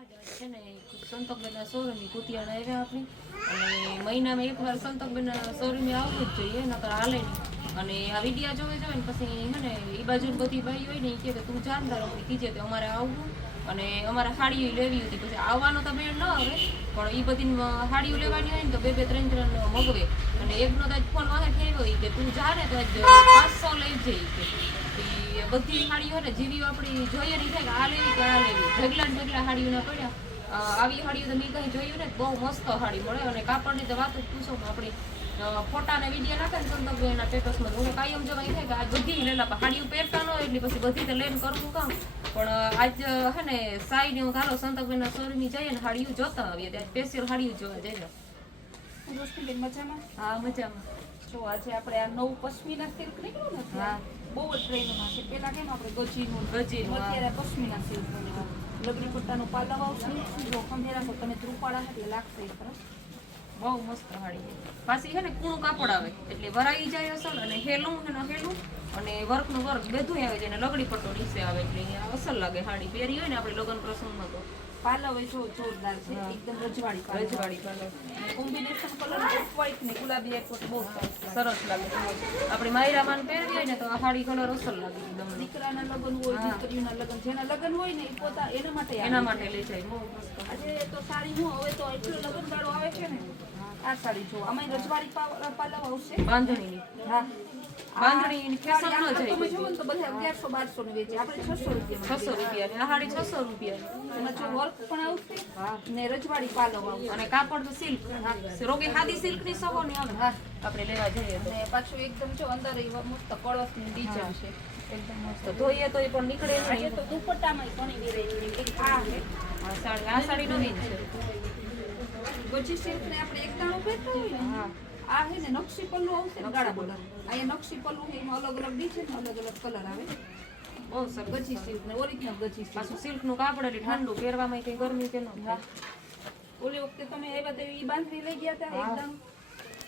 છે ને સંતોકબેનના શોરૂમની કુતિયાણા આવ્યા આપણી અને મહિનામાં એકવાર સંતોકબેનના શોરૂમે આવવું જ જોઈએ, નકર હાલે નહીં. અને આ વિડિયા જોવે ને પછી હે ને એ બાજુ બધી ભાઈ હોય ને એ કહે કે તું જાણતા રહો કીજે તો અમારે આવવું અને અમારે સાડીઓ લેવી હતી. પછી આવવાનો તો મેળ ન આવે પણ એ બધી સાડીઓ લેવાની હોય ને તો 2-3 મગવે અને એકનો તો ફોન વાહે થયો હોય કે તું જા ને તો 500 લઈ જઈ કે બધી સાડીઓ હોય ને જેવી આપણી જોઈએ નહીં થાય કે આ લેવી કે આ લેવી, ઢગલા ને ઢગલા સાડીઓના પડ્યા. આવી સાડીઓ તો મેં કંઈ જોયું ને બહુ મસ્ત સાડી મળે અને કાપડની તો વાત જ પૂછો આપણી ફોટા ને વિડીયો નાખે ને સંતોકબેનના સ્ટેટસમાં હું કાયમ જવા થાય કે આજ બધી લેલા સાડીઓ પહેરતા ન હોય એટલે પછી બધી તો લઈને કરવું કામ. પણ આજ હે ને સાઈડ હું કાલો સંતોકબેનના શોરૂમની જઈએ ને સાડીઓ જોતા આવીએ ત્યાં સ્પેશિયલ સાડીઓ જોવા જઈએ. મજામાં? હા મજામાં. જો આજે આપણે આ નવું પશ્મિના સિલ્ક નીકળ્યું ને, હા બહુ જ ટ્રેન્ડમાં છે. પેલા કેમ આપણે ગજીનું અત્યારે પશ્મિના સિલ્ક લગડી પટ્ટાનું પાલવ આવશે. જો ખંભેરા તો તમે ત્રુપાળા એટલે લાગશે સરસ. બહુ મસ્ત સાડી પાછી છે ને કૂણું કાપડ આવે એટલે વરાઈ જાય અસલ અને હેલું અને વર્કનું વર્ક બધું આવે છે અને લગડી પટ્ટો નીચે આવે એટલે અસલ લાગે સાડી પહેરી હોય ને આપણે લગ્ન પ્રસંગમાં તો. પાલવ એ જો જોરદાર છે, એકદમ રજવાડી પાલવ કોમ્બિનેશન કલર ઓફ વ્હાઈટ ને ગુલાબી એકોટ બહુ સરસ લાગે. આપણે માયરામાન પહેરવી હોય ને તો આ સાડી કલર અસલ લાગે એકદમ. દીકરાના લગ્ન હોય, દીકરીઓના લગ્ન, જેના લગ્ન હોય ને એ પોતા એના માટે લઈ જાય. બહુ મસ્ત. આજે તો સાડી હું હવે તો એટલો લગ્ન ગાળો આવે છે ને, આ સાડી જો આમાં રજવાડી પાલવ આવશે બાંધણીની. હા બાંધણી ફેશન ન જાય તમે જોવો ને તો બધા 1100-1200 ને વેચે, આપણે 600 રૂપિયા. 600 રૂપિયા આ સાડી 600 રૂપિયા. એમાં જો વર્ક પણ આવશે ને રજવાડી પાલવ આવશે અને કાપડ તો સિલ્ક રોગી ખાદી સિલ્ક ની સહોની આવે. હા આપણે લેવા જઈએ તો અને પાછું એકદમ જો અંદર મસ્ત કળશની ડિઝાઇન છે, એકદમ મસ્ત. ધોઈએ તો એ પણ નીકળે આજે નહીં. તો દુપટ્ટામાં ઘણી વેરાયટી આ સાડી નવીન છે. ગજી સિલ્ક ને આપણે એક દાણો પહેરતા હોય ને, આ હે ને નકશી પલ્લુ આવશે ને ગાળા બોર્ડર. અહીંયા નકશી પલ્લુ છે એમાં અલગ અલગ ડિઝાઇન અલગ અલગ કલર આવે. બહુ સરસ ગજી સિલ્ક ને ઓરિજિનલ ગજી સિલ્ક. પાછું સિલ્ક નું કાપડ એટલે ઠંડુ પહેરવામાં કઈ ગરમી કે ન થાય. ઓલી વખતે તમે આવ્યા તો ઈ બાંધણી લઈ ગયા હતા એકદમ.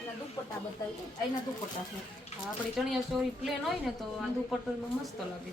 એના દુપટ્ટા બતાવી, અહીંના દુપટ્ટા છે. આપણી ચણિયા ચોળી પ્લેન હોય ને તો આ દુપટ્ટો એમાં મસ્ત લાગે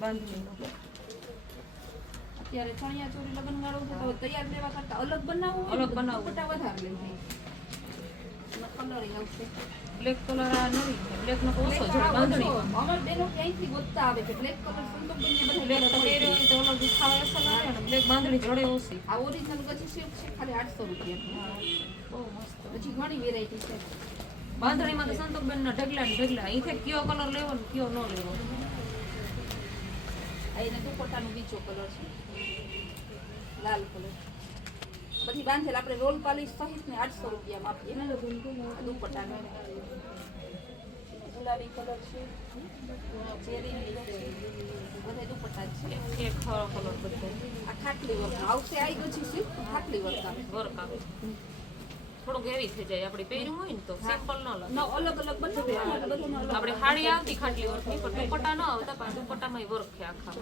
બાંધણીનો. અત્યારે ચણિયા ચોળી લગ્ન ગાળો છે તો તૈયાર લેવા કરતા અલગ બનાવવું હોય, અલગ બનાવવું. દુપટ્ટા વધારે લઈ જાય. કલર આવશે બ્લેક કલર આ નવી બ્લેક નો ઓછો છે બાંધણી. અમાર બેનો ક્યાંયથી ગોતતા આવે કે બ્લેક કલર સંતોકબેનને બ્લેક બધા તો પહેર્યો હોય તો ઓલો દેખાવ અસલ આવે ને બ્લેક બાંધણી જોડે ઓછી. આ ઓરિજિનલ ગજી સિલ્ક છે ખાલી 800 રૂપિયા. બહુ મસ્ત. હજી ઘણી વેરાયટી છે. બાંધણીમાં તો સંતોકબેન ના ઢગલા ને ઢગલા. અહીંથી કયો કલર લેવો ને કયો ન લેવો. આ એના દુપટ્ટાનો બીજો કલર છે લાલ કલર. બધી બાંધેલ આપણે રોલ પાલિશ સહિત ને 800 રૂપિયામાં આપીએ. દુપટ્ટાનો ગુલાબી કલર છે, ચેરી કલર છે, બધા દુપટ્ટા છે. એક ખરો કલર બધા આ ખાટલી વર્ક આવશે. આ ગજી સિલ્ક ખાટલી વર્ક આવે. વર્ક આવે થોડુંક હેવી થઈ જાય. આપણે પહેર્યું હોય ને તો સિમ્પલ ન લાગે. નો અલગ અલગ બનાવે બધું અલગ. આપણે સાડી આવતી ખાટલી વર્ક ની પણ દુપટ્ટા ન આવતા પણ દુપટ્ટામાં વર્ક છે આખા.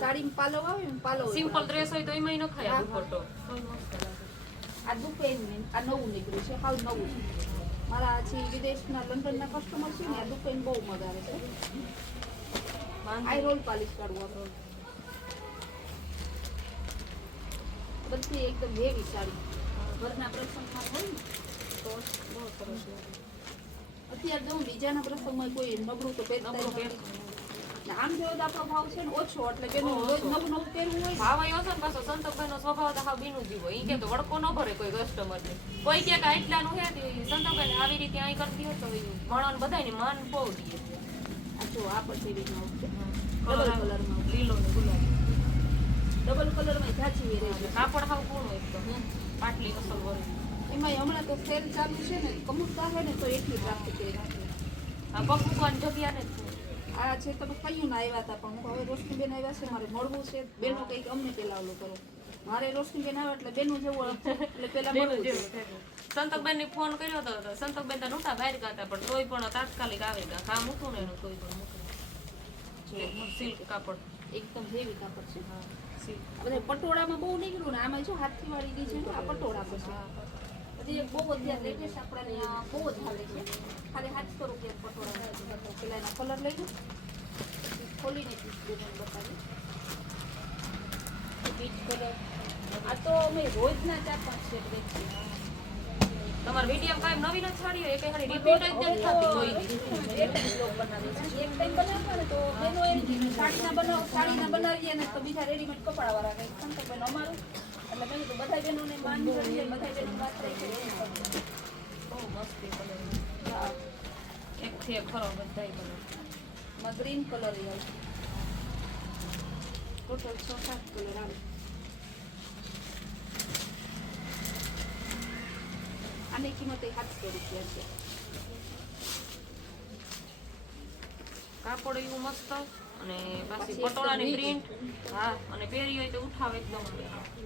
સાડીમાં પાલવ આવે ને પાલવ સિમ્પલ ડ્રેસ હોય તો એમાં ન ખાય આ દુપટ્ટો. આ દુપેન આ નવું નીકળ્યું છે, હાલ નવું છે. મારા જે વિદેશના લંડનના કસ્ટમર છે ને આ દુપેન બહુ મજા આવે છે. આ રોલ પાલિશ કાઢવું બધી એકદમ હેવી સાડી ઘરના પ્રસંગમાં હોય ને તો બહુ સરસ લાગે. અત્યારે જો બીજાના પ્રસંગમાં કોઈ નબળું તો પહેરતા નથી. આમ જોયો તો આપણો ભાવ છે ને ઓછો એટલે બેનો રોજ નવું નવું પહેરવું હોય. ભાવ આવ્યો છે ને પાછો સંતોકભાઈનો સ્વભાવ તો હાવ બીનું જીવો. ઈ કે વડકો ન ભરે કોઈ કસ્ટમર ને. કોઈ કે આટલાનું હે સંતોકભાઈ આવી રીતે અહીં કરતી હોય તો માણસ બધાને માન બહુ દે. આ જો આ પછી રીતના આવશે ડબલ કલરમાં લીલો ને ગુલાબી ડબલ કલરમાં ઝાચી વેરાયટી. કાપડ હાવ પૂર્ણ એકદમ પાટલી અસલ વરે. એમાં હમણાં તો સેલ ચાલુ છે ને કમુકતા હોય ને તો એટલી પ્રાપ્ત કરી. આ પગ મૂકવાની જગ્યા ને આ છે તમે કયું ના આવ્યા હતા પણ હવે રોશનીબેન આવ્યા છે, મારે મળવું છે. બેનો કંઈક અમને પેલા ઓલું કરો. મારે રોશનીબેન આવે એટલે બેનું જેવું એટલે પેલા મળવું છે. સંતોકબેન ને ફોન કર્યો હતો તો સંતોકબેન તો નહોતા બહાર ગયા પણ તોય પણ તાત્કાલિક આવી ગયા. કામ હતું ને એનું તોય પણ સિલ્ક કાપડ એકદમ હેવી કાપડ છે. સિલ્ક બધા પટોળામાં બહુ નીકળ્યું ને આમાં જો હાથથી વાળી ડિઝાઇન આ પટોળા પછી બધી બહુ અત્યારે લેટેસ્ટ આપણાને બહુ જ હાલે છે. ખાલી 700 રૂપિયા પટોળા. પેલા એના કલર લઈ લો. ખોલીને પીસ બતાવી પીચ કલર આ તો અમે રોજના 4-5 સેટ વેચીએ તમાર વિડિયો કાયમ નવી ન છાડી હોય કે ખાલી રિપીટ જ નથી થતી કોઈ એક બ્લોગ બનાવી છે એક ટાઈમ બનાવતા ને તો બેનો એની સાડીના બનાવીએ ને તો બીજા રેડીમેડ કપડાવાળા કંઈક સંતોષભાઈ અમારું એટલે મેં કીધું બધા બહેનોને માન કરીએ બધા બહેનો વાત રહી છે બહુ મસ્ત એ કલર હા એક થી એક ખરો બધાય કલર માં ગ્રીન કલર આવે ટોટલ 6-7 કલર આવે આની કિંમત 700 રૂપિયા છે કાપડ એવું મસ્ત અને પાછી પટોળાની પ્રિન્ટ હા અને પહેરી હોય તો ઉઠાવે એકદમ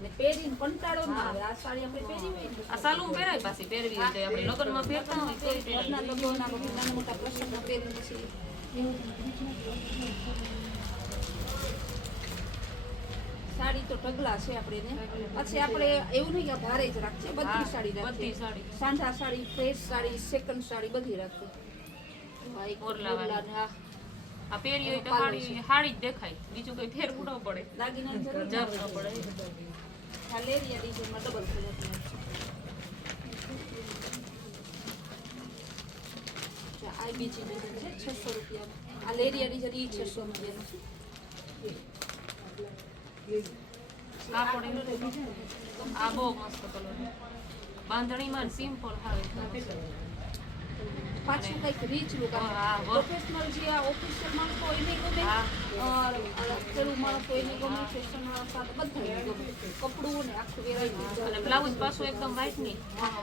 ને પહેરીને કંટાળો ના આવે આ સાડી આપણે પહેરી હોય ને આ સાલું પહેરાય પાછી પહેરવી હોય તો આપણે લગ્નમાં પહેરતા હોય તો ઘરના લગ્નના વખતે નાના મોટા પ્રસંગમાં પહેરીને છીએ સાડી તો ઢગલા છે આપણે ને પછી આપણે એવું નહીં કે ભારે જ રાખીએ બધી સાડી બધી રાખીએ સાડી સાંધા સાડી ફ્રેશ સાડી સેકન્ડ સાડી બધી રાખીએ ઓરલા વાળી. ઓરલા ને આ આ પહેરી હોય તો હાડી જ દેખાય બીજું કઈ ફેરવું ન પડે દાગીનાની જરૂર જર ન પડે આ લેરિયા ડિઝાઇનમાં ડબલ કલર છે આ બીજી ડિઝાઇન છે 600 રૂપિયા આ લેરિયા ડિઝાઇન ઈ 600 રૂપિયાનું છે કાપડ એવું આ બહુ મસ્ત કલર બાંધણીમાં સિમ્પલ આવે પાછું કંઈક રીચ લુક આવે હા, હા. પ્રોફેશનલ જે આ ઓફિશિયલ માણસો એને ગમે હા. ખેડૂત માણસો એને ગમે ફેશન વાળા સાથે બધા ગમે કપડું ને આખું વેરાયટી અને બ્લાઉઝ પાછું એકદમ વ્હાઈટ ની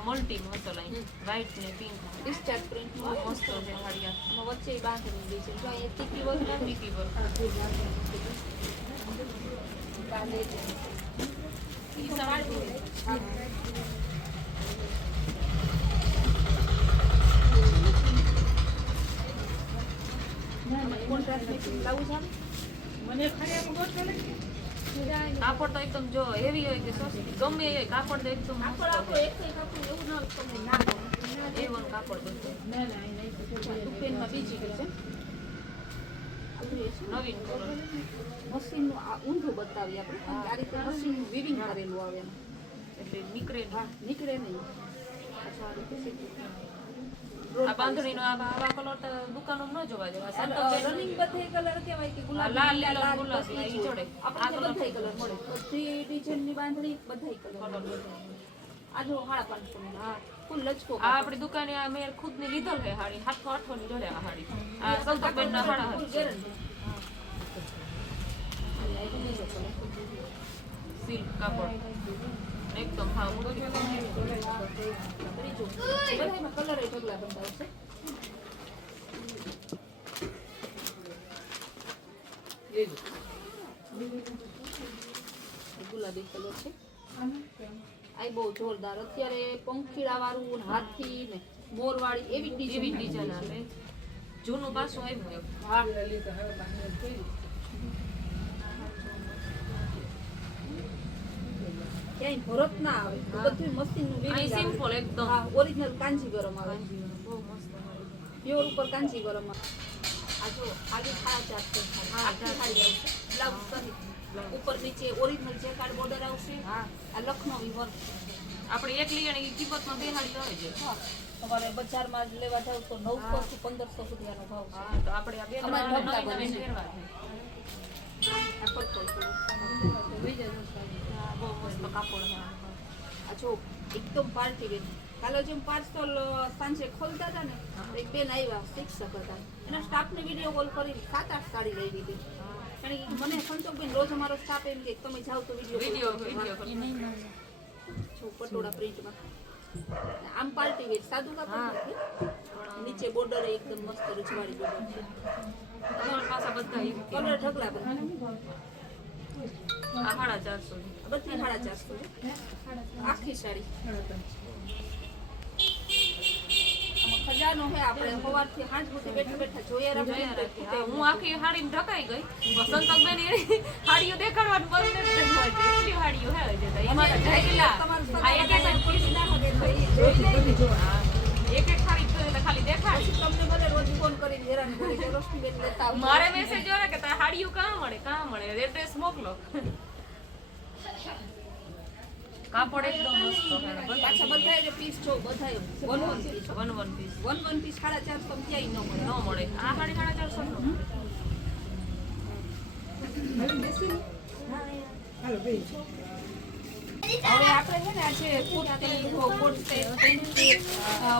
મલ્ટી મસ્ત લાઈન વ્હાઈટ ને પિંક ડિસ્ચાર્જ પ્રિન્ટ બહુ મસ્ત છે હાડિયા એમાં વચ્ચે બાંધણી દી છે જો અહીંયા ટીકી વર્ક ટીકી વર્ક બાંધે છે ઈ સાડી કોન્ટ્રાસ્ટ મેચિંગ બ્લાઉઝ આવે કાપડ તો એકદમ જો હેવી હોય કે સસ્તી ગમે એ કાપડ તો એકદમ આખો આખો એક એક આખું એવું ના તમને ના ગમે A1 કાપડ બધું દુપેનમાં બીજી છે નવીન કલર મશીનનું આ ઊંધું બતાવી આપણે આ રીતે મશીનનું વિવિંગ કરેલું આવે એમાં એટલે નીકળે હા નીકળે નહીં અચ્છા આ રીતે સીધું આ બાંધણીનો આવા કલર તો દુકાનો ન જોવા જેવા રનિંગ બધે કલર કહેવાય કે ગુલાબી લાલ, લીલા, લીલા, લાલ, ગુલાબી, બસ ઈ ઈ જોડે. જોડે. આપણે આ બધાય કલર મળે બધી ડિઝાઇનની બાંધણી બધાય કલર આ જો 550 ની હા ફૂલ લચકો આ આપણી દુકાને આ મેં ખુદની લીધલ છે હાડી 700-800 ની જોડે આ હાડી આ સંતોષબેન ના હાડા ફૂલ ગેરંટી સિલ્ક કાપડ એકદમ હા ત્રીજું બધાયમાં કલર એ ઢગલા બતાવશે ગુલાબી કલર છે આ બહુ જોરદાર અત્યારે પંખીડા વાળું હાથી ને મોર વાળી એવી એવી ડિઝાઇન ડિઝાઇન આવે જૂનું પાછું આવ્યું એવું હા ક્યાંય ભરત ના આવે બધું મશીનનું આ weaving આવે. સિમ્પલ એકદમ હા ઓરિજિનલ કાંજીવરમ આવે બહુ મસ્ત હાડી પ્યોર ઉપર કાંજીવરમ આવે આ જો ખાલી 450 હા, આખી સાડી આવશે બ્લાઉઝ સહિત ઉપર નીચે ઓરિજિનલ જેકાર્ડ બોર્ડર આવશે હા આ લખનવી વર્ક આપણે એક લઈએ કિંમતમાં બે હાડી આવે છે હા તમારે બજારમાં જ લેવા જાવ તો 900 થી 1500 સુધી આનો ભાવ છે હા તો આપણે આ બે અમારે નવી ઢગલા નવી બને છે. પહેરવા છે આ પર્પલ કલર હા, બહુ મસ્ત કાપડ છે આ જો એકદમ પાર્ટી વેર કાલે જેમ પાર્સલ સાંજે ખોલતા હતા ને એક બેન આવ્યા શિક્ષક હતા એના સ્ટાફને વિડીયો કોલ કરીને 7-8 સાડી લઈ લીધી કારણ કે મને સંતોષબેન રોજ અમારો સ્ટાફ એમ કે તમે જાઓ તો વિડીયો વિડીયો જો પટોળા પ્રિન્ટમાં આમ પાર્ટી વેર સાદું કાપડ નથી નીચે બોર્ડર એકદમ મસ્ત રજવાડી બોર્ડર છે તમારા પાસે બધા ઈ રીતે. કલર ઢગલા બધા આ 450 ની. બધી 450 છે આખી સાડી આમાં ખજાનો હે આપણે સવારથી સાંજ સુધી બેઠા બેઠા જોયા જોયા રાખીએ રાખી. હા, હું આખી હાડીમાં ઢકાઈ ગઈ સંતોષબેન એની હાડીઓ દેખાડવાનું બંધ નથી થતું હજી. એટલી હાડીઓ હે હજી તો. એમાં તો ઢાંકેલા. આ એક એક જ પીસ. ના હગે તો ઈ જોઈ લેજો હા, એક એક હાડી જોઈએ એટલે ખાલી દેખાય પછી તમને મને રોજ ફોન કરીને હેરાન કરે કે રોશનીબેન લેતા આવજો. મારે મેસેજ આવે કે તારે હાડીયું કાં મળે એડ્રેસ મોકલો. કાપડ એકદમ મસ્ત છે. પાછા બધાય જે પીસ છો બધાય one piece one piece one piece 450 માં ક્યાંય ન મળે. ન મળે. આ 450 નો મળે. હવે આપણે છે ને આજે કુર્તી કોટ સેટ પેન્ટી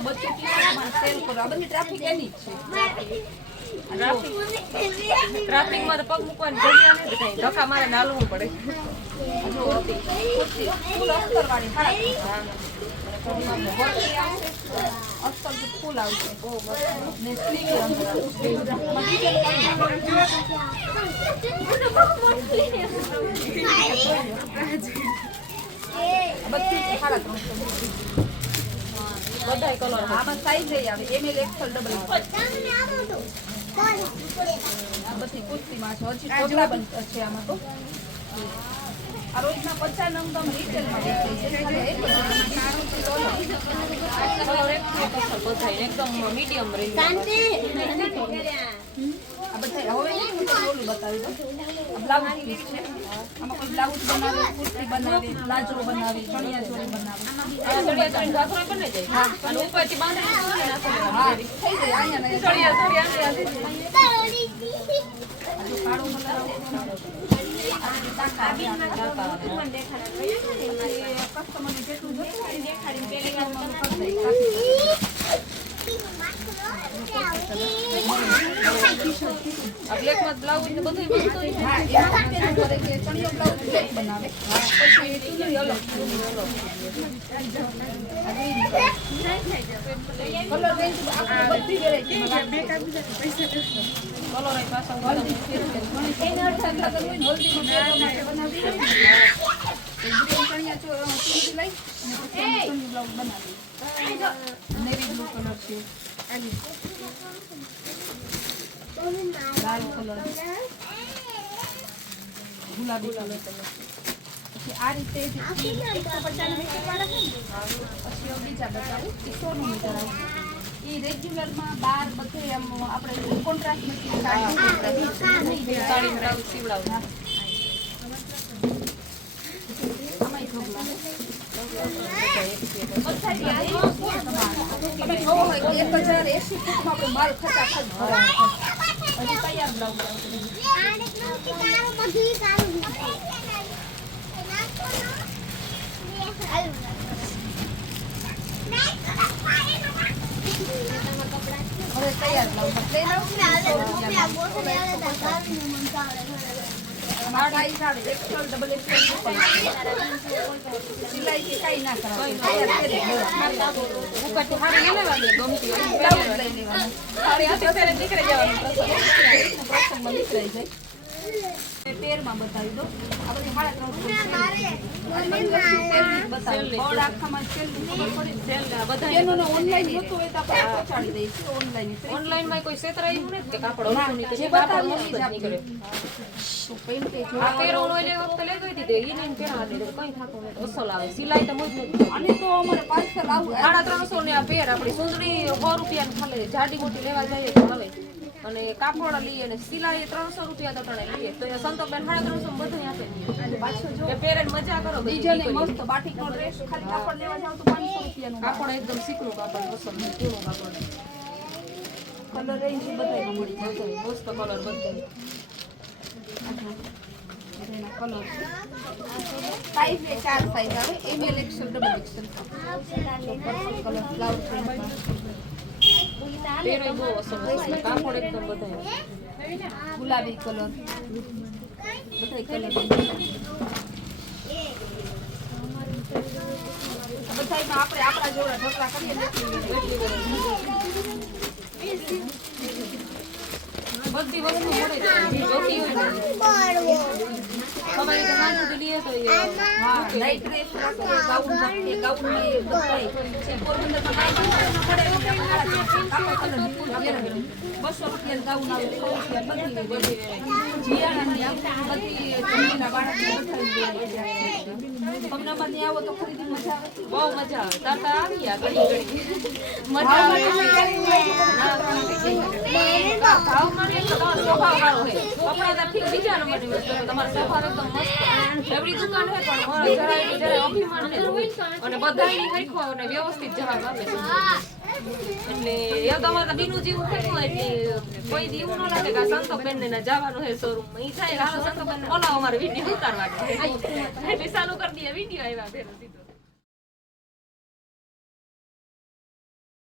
બચ્ચો ટી-શર્ટમાં સેલ કરો. આ બધી ટ્રાફિક એની જ છે. ટ્રાફિકમાં તો પગ મૂકવાની જગ્યા નથી કઈ. ધક્કા મારે નાલવું પડે. કુર્તી ફૂલ અસ્તરવાળી સાડી. અસ્તર ફૂલ આવશે બહુ મસ્ત ને સ્લીવ અંદર આવશે. બધી 350 બધાય કલર. આમાં સાઈઝ આવે ML XL ડબલ. આ બધી કુર્તીમાં છે. હજી ઢોકળા બંધ છે આમાં તો. આ રોજના 50 નંગ તમે રિટેલમાં વેચાય છે. અને એક કલર એક બધાય એકદમ મીડિયમ રેન્જ. આ બધા હવે નહીં હું તમને ઓલું બતાવી દઉં. આ બ્લાઉઝ પીસ છે. આમાં કોઈ બ્લાઉઝ બનાવે, કુર્તી બનાવે, પ્લાઝો બનાવે, ચણિયા ચોળી બનાવે. આ ચડિયા ચોળી ઘાઘરો બને જાય. અને ઉપરથી બાંધણી કરી નાખો. હા થઈ જાય. અહીંયા ને ચડિયા ચોળી આને હજુ કાળો કલર આવશે. આ બધી ટાંકા આવે. કસ્ટમરને જેટલું જોઈએ દેખાડીને પહેલી વાર આ બ્લેક માં બ્લાઉઝ ને બધું બનતું હોય. હા એમાં પેલું કરે કે ચણિયો બ્લાઉઝ બ્લેક બનાવે. પછી ચૂલી અલગ કલર રેન્જ આપણે બધી વેરાયટીમાં કલર પાછા હલ્દી સ્પેશિયલ એને અડધા કલર હોય ને હલ્દીમાં પહેરવા માટે બનાવી દઈએ. ગ્રીન ચણિયા ચોળી લઈ અને પછી ચણિયો બ્લાઉઝ બનાવી. નેવી બ્લુ કલર છે. લાલ કલર, ગુલાબી કલર. પછી આ રીતે 150 મીટર વાળા છે ને. પછી બીજા બતાવું 100 મીટર આવે. એ રેગ્યુલરમાં 12 બધે આમ આપણે કોન્ટ્રાસ્ટ મટીરિયલ સાડી બ્લાઉઝ સીવડાવું. આમાં ઢોકળા તમે જોવો હોય કે 1080 ફૂટમાં આપણો માલ ખચાખચ ભરાય. હજી તૈયાર બ્લાઉઝ આવશે. હવે તૈયાર બ્લાઉઝ પ્લેન આવશે. મારી સાડી XL ડબલ XL સિલાઈ કે કાઈ ના કરાવે. તૈયાર કરી દેવાનું. ઉપરથી હારી ન લેવાની ગમતી હોય. બ્લાઉઝ લઈ લેવાનું. સાડી હાથે ફેરે નીકળી જવાનું. પ્રસંગમાં નીકળાઈ જાય. પેરમાં બતાવી દો. આ બધી 350 બોર્ડ આખામાં સેલની ખબર પડે. સેલ ને આ બધા તેનું ઓનલાઈન જોતું હોય તો આપણે પહોંચાડી દઈએ છીએ ઓનલાઈન. ઓનલાઈન માં કોઈ છેતરાયું નથી કે કાપડ ઓછું નીકળે. જે કાપડ બતાવી મસ્ત જ નીકળે. તો પેન્ટ એ આ પેરોનો એટલે વખતે લઈ ગઈ હતી ઈ લઈને પહેરા દે કઈ થાતો નથી. અસલ આવે. સિલાઈ તો મોજ નથી. અને તો અમારે પાર્સલ આવું 350 ને આ પેર આપણી સુંદરી 100 રૂપિયા ખાલે જાડી મોટી લેવા જઈએ તો હાલે. અને કાપડ લઈએ અને સિલાઈ 300 રૂપિયા તો તણે લઈએ તો સંતોકબેન 350 બધું આપે. પાછો જો એ પહેરે મજા કરો. ડિઝાઇન મસ્ત બાટિકનો ડ્રેસ ખાલી કાપડ લેવા જાવ તો 500 રૂપિયાનું કાપડ એકદમ સીકરું કાપડ અસલ પૂરું કાપડ. કલર રેન્જ બધાય મળી જાય. મસ્ત કલર બધા. એના કલર છે. સાઈઝ એ 4 સાઈઝ આવે. ML XL double XL. Colour blouse પેરો બહુ અસલ છે. કાપડ એકદમ બધા. ગુલાબી કલર બધાય કલર બધાયમાં આપણે આપણા જોડા ઢોકળા કરીએ ને એટલી બધી વસ્તુ મળે છે. જે જોતી હોય ને ખબર તો વાંધો લઈએ તો હા નાઈટ ડ્રેસ રાખીએ ગાઉન રાખીએ ગાઉન ની બધાય છે પોરબંદરમાં કાંઈ ખબર ન પડે એટલે અમારા કાકા કલર વિપુલ પહેરે 200 રૂપિયા ગાઉન આવે 100 રૂપિયા બધી જીયાણાની બધી જમીના બાળકને તમને અમારે ત્યાં આવો તો ખરીદી મજા આવે બહુ મજા આવે તાતા આવી આ ઘડી ઘડી મજા આવે ભાવમાં ને તો તમારો સ્વભાવ સારો હોય કપડા તો ઠીક બીજા નંબરની વસ્તુ તમારો સ્વભાવ એકદમ મસ્ત એવડી દુકાન હોય પણ જરા અભિમાન ને હોય અને બધાની હરખો અને વ્યવસ્થિત જવાબ આપે છે એટલે એ તમારે બીનું જેવું થયું હોય એટલે કોઈ દી એવું ન લાગે કે આ સંતોકબેન ને જવાનું છે શોરૂમમાં ઈ થાય હાલો સંતોકબેન બોલાવો અમારે વિડીયો ઉતારવા એટલે ચાલુ કરી દઈએ વિડીયો આવ્યા ભેરો સીધો